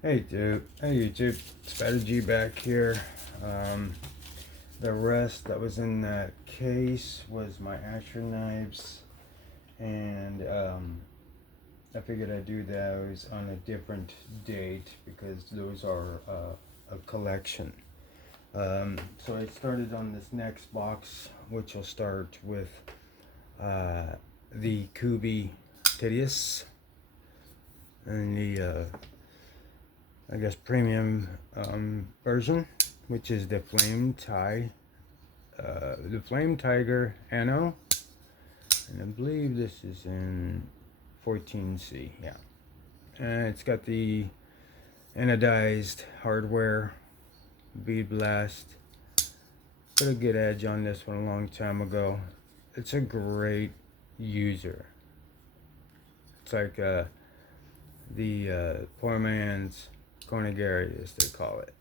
Hey dude, hey YouTube, Spider G back here. Um, the rest that was in that case was my Asher knives, and I figured I'd do those on a different date because those are a collection. So I started on this next box, which will start with uh, the Kubi Tedious and the I guess premium version, which is the Flame Tiger Anno, and I believe this is in 14C. Yeah, and it's got the anodized hardware, bead blast. Put a good edge on this one a long time ago. It's a great user. It's like the poor man's Konigiri, as they call it.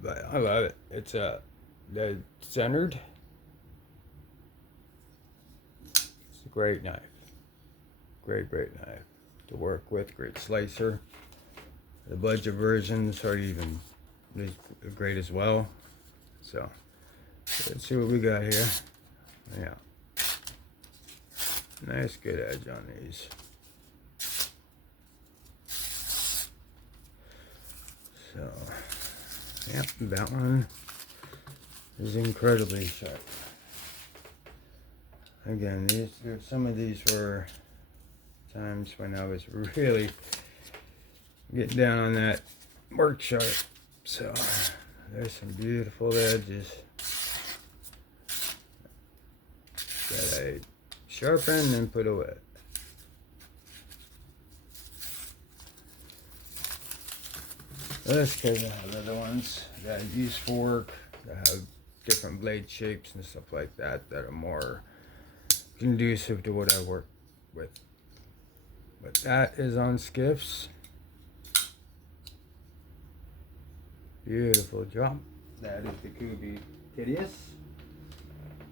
But I love it. It's the centered. It's a great knife. Great knife to work with. Great slicer. The budget versions are even great as well. So let's see what we got here. Yeah, nice good edge on these. So yeah, that one is incredibly sharp. Again, some of these were times when I was really getting down on that work sharp. So there's some beautiful edges that I sharpen and put away. This case I have other ones that I use for work that have different blade shapes and stuff like that that are more conducive to what I work with. But that is on skiffs. Beautiful job. That is the Kubi Hideous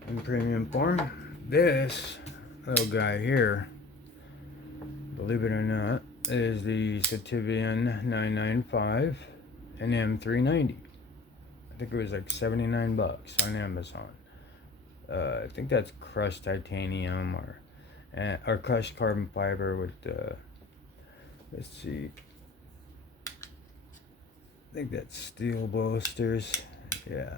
in premium form. This little guy here, believe it or not, is the Cetivian 995 and M390. I think it was like 79 bucks on Amazon. I think that's crushed titanium or crushed carbon fiber with let's see, I think that's steel bolsters. Yeah,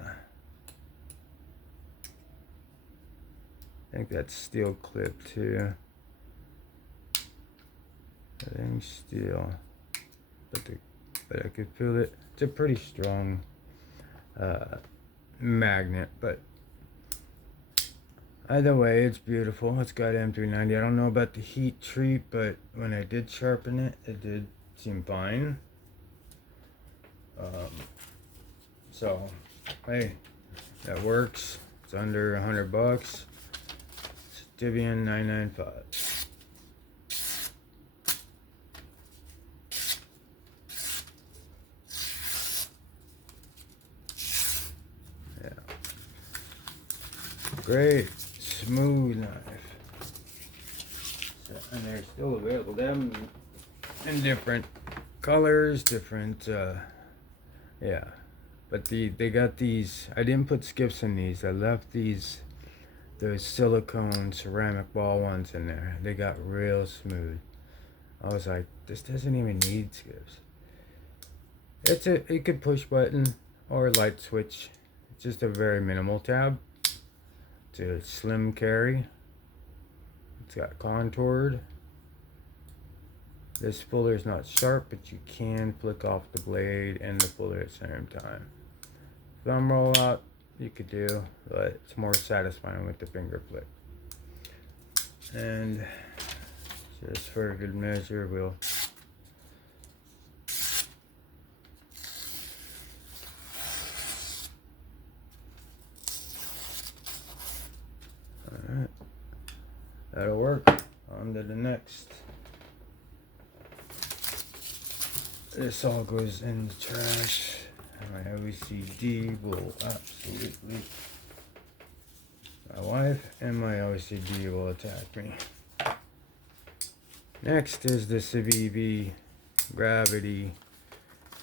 I think that's steel clip too. I think steel, but I could feel it. It's a pretty strong magnet, but either way, it's beautiful. It's got M390. I don't know about the heat treat, but when I did sharpen it, it did seem fine. So, hey, that works. It's under 100 bucks. Debian 995. Yeah. Great, smooth knife. So, and they're still available. Them in different colors, different, yeah. But they got these. I didn't put skips in these. I left those silicone ceramic ball ones in there. They got real smooth. I was like, this doesn't even need skips. It could push button or light switch. It's just a very minimal tab. It's a slim carry. It's got contoured. This fuller is not sharp, but you can flick off the blade and the fuller at the same time. Thumb roll out you could do, but it's more satisfying with the finger flick. And just for a good measure, we'll alright. That'll work. On to the next. This all goes in the trash. My OCD will absolutely. My wife and my OCD will attack me. Next is the Civivi Gravity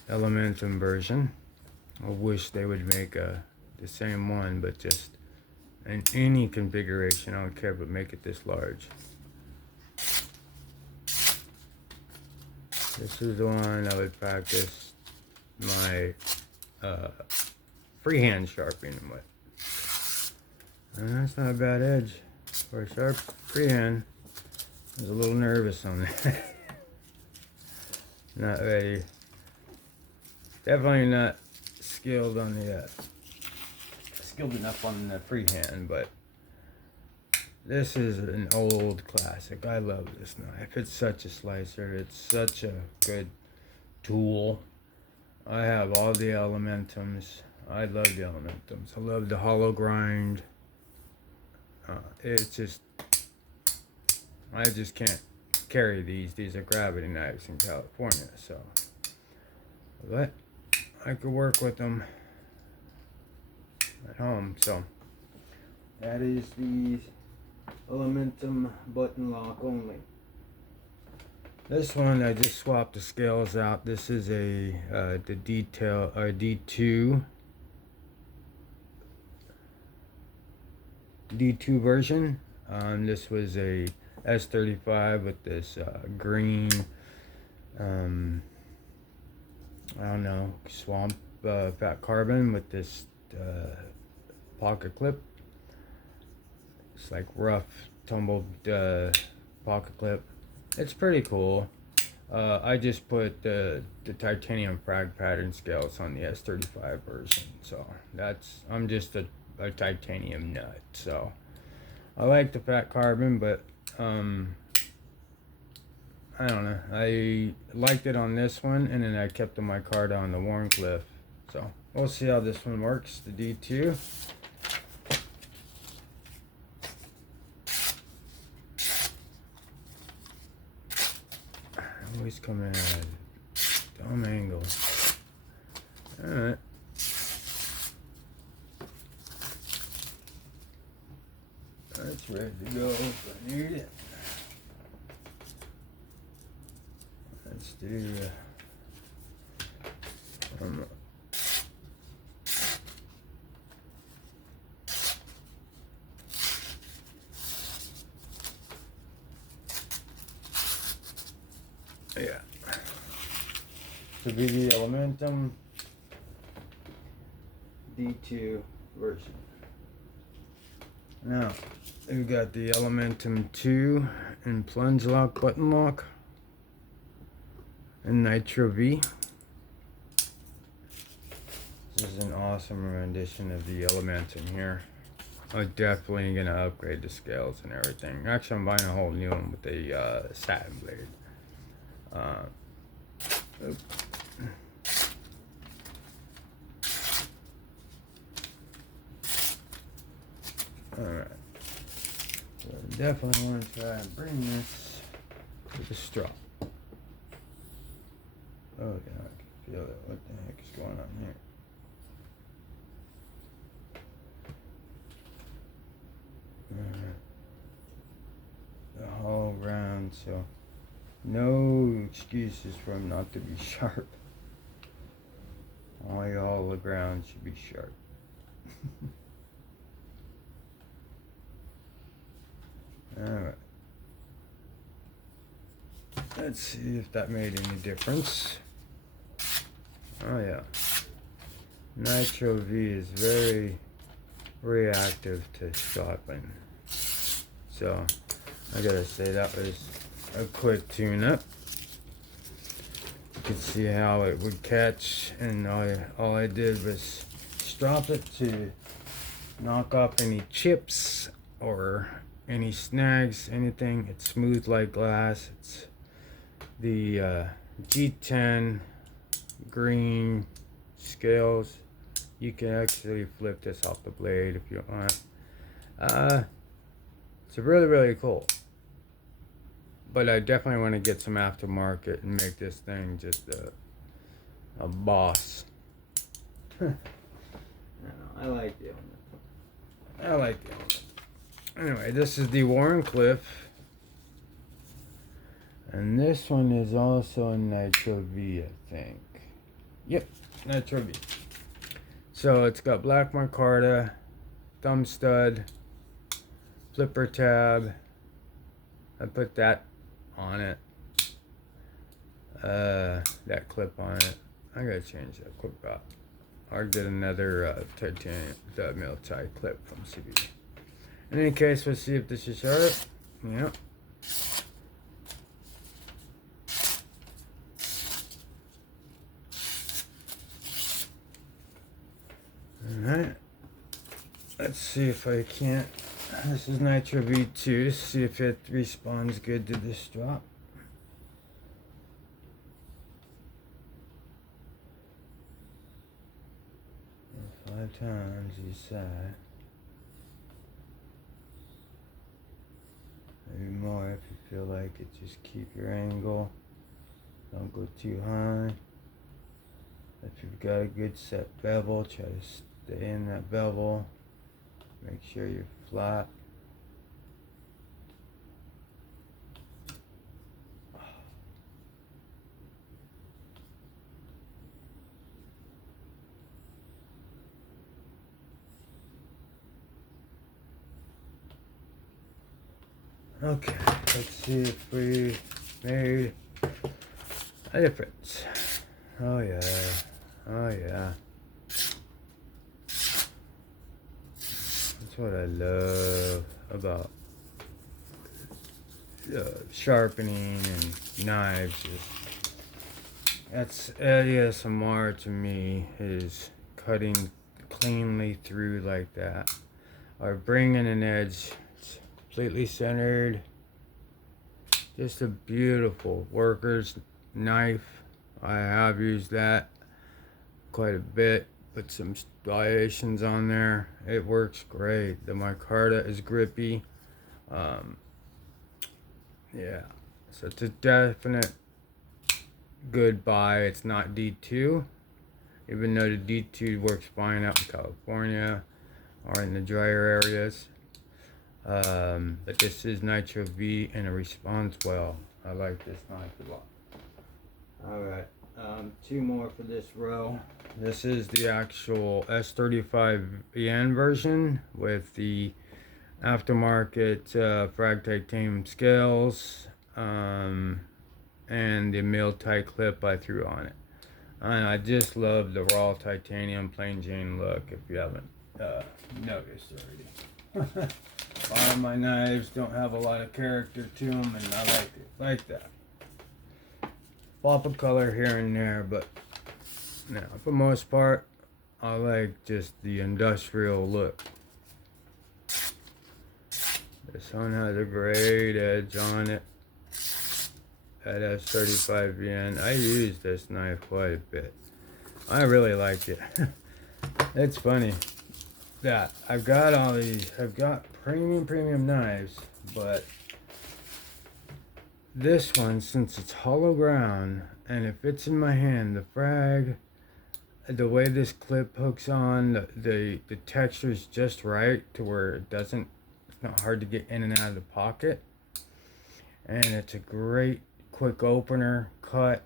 Elementum version. I wish they would make the same one, but just in any configuration. I don't care, but make it this large. This is the one I would practice my freehand sharpening with. And that's not a bad edge for a sharp freehand. I was a little nervous on that. Not ready. Definitely not skilled on the skilled enough on the freehand, but this is an old classic. I love this knife. It's such a slicer. It's such a good tool. I have all the Elementums. I love the Elementums. I love the hollow grind. It's just, I just can't carry these. These are gravity knives in California, so. But I could work with them at home, so. That is the Elementum button lock only. This one I just swapped the scales out. This is a the detail or D2 version. This was a S35 with this green I don't know, swamp fat carbon with this pocket clip. It's like rough tumbled pocket clip. It's pretty cool. I just put the titanium frag pattern scales on the S35 version, so I'm just a titanium nut. So I like the fat carbon, but I don't know. I liked it on this one, and then I kept on my card on the Wharncliffe. So we'll see how this one works. The D2. Always coming at a dumb angle. Alright. That's ready to go if I need it. Let's do yeah. To be the Elementum D2 version. Now, we've got the Elementum 2 and plunge lock, button lock, and Nitro V. This is an awesome rendition of the Elementum here. I'm definitely going to upgrade the scales and everything. Actually, I'm buying a whole new one with a satin blade. Alright. So I definitely want to try and bring this to the straw. Oh yeah, I can feel it. What the heck is going on here? The whole round, so no excuses for them not to be sharp. All the ground should be sharp. Alright. Let's see if that made any difference. Oh yeah. Nitro V is very reactive to sharpen. So I gotta say that was a quick tune-up. You could see how it would catch, and all I did was strop it to knock off any chips or any snags, anything. It's smooth like glass. It's the G10 green scales. You can actually flip this off the blade if you want. It's really cool. But I definitely want to get some aftermarket and make this thing just a boss. I like the element. I like the element. Anyway, this is the Wharncliffe. And this one is also a Nitro V, I think. Yep, Nitro V. So it's got black micarta, thumb stud, flipper tab. I put that on it. That clip on it. I gotta change that clip out. I'll get another titanium mil tie clip from CB. In any case, let's see if this is sharp. Yep. Alright. Let's see if I can't. This is Nitro V2. See if it responds good to this drop. Five times each side. Maybe more if you feel like it. Just keep your angle. Don't go too high. If you've got a good set bevel, try to stay in that bevel. Make sure you're flat. Okay, let's see if we made a difference. Oh yeah, oh yeah. That's what I love about sharpening and knives. That's ASMR to me, is cutting cleanly through like that, or bringing an edge. It's completely centered. Just a beautiful worker's knife. I have used that quite a bit. Put some striations on there. It works great. The micarta is grippy. Yeah, so it's a definite good buy. It's not D2, even though the D2 works fine out in California or in the drier areas. But this is Nitro V and it responds well. I like this knife a lot. Alright, two more for this row. This is the actual S35VN version with the aftermarket frag titanium scales and the mil tie clip I threw on it. And I just love the raw titanium plain Jane look, if you haven't noticed already. A lot of my knives don't have a lot of character to them, and I like it like that. Pop of color here and there, but now for the most part, I like just the industrial look. This one has a great edge on it. That S35VN. I use this knife quite a bit. I really like it. It's funny that I've got all these, I've got premium knives, but this one, since it's hollow ground and it fits in my hand, the frag, the way this clip hooks on, the texture is just right to where it doesn't, it's not hard to get in and out of the pocket. And it's a great quick opener, cut,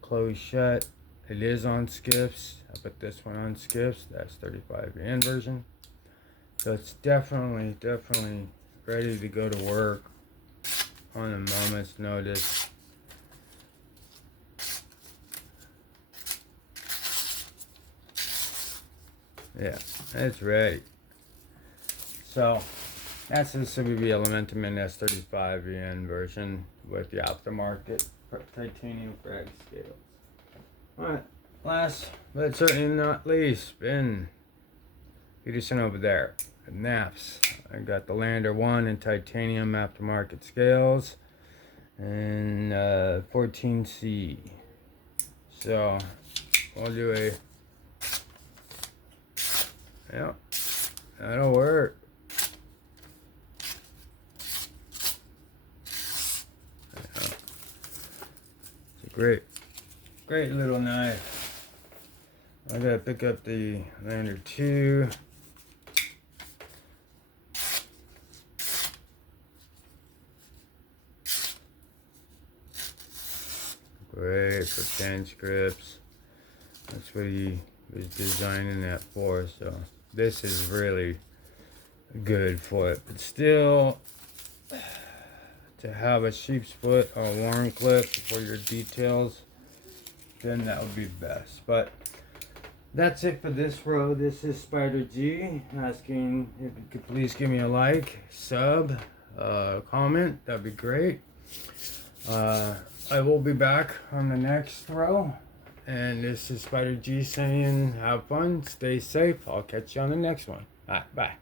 close shut. It is on skiffs. I put this one on skiffs. That's 35VN version. So it's definitely ready to go to work on a moment's notice. Yeah, it's ready. So that's the CBB Elementum in S35VN version with the aftermarket titanium frag scales. Alright, last but certainly not least, Ben Peterson over there at NAFS. I got the Lander 1 in titanium aftermarket scales and 14C. So we'll do a, yeah, that'll work. Yeah. It's a great little knife. I gotta pick up the Lander 2. Great for pinch grips. That's what he was designing that for. So this is really good for it. But still, to have a sheep's foot or a worm clip for your details, then that would be best. But that's it for this row. This is Spider G asking if you could please give me a like, sub, comment. That'd be great. I will be back on the next row. And this is Spider G saying have fun, stay safe. I'll catch you on the next one. All right, bye.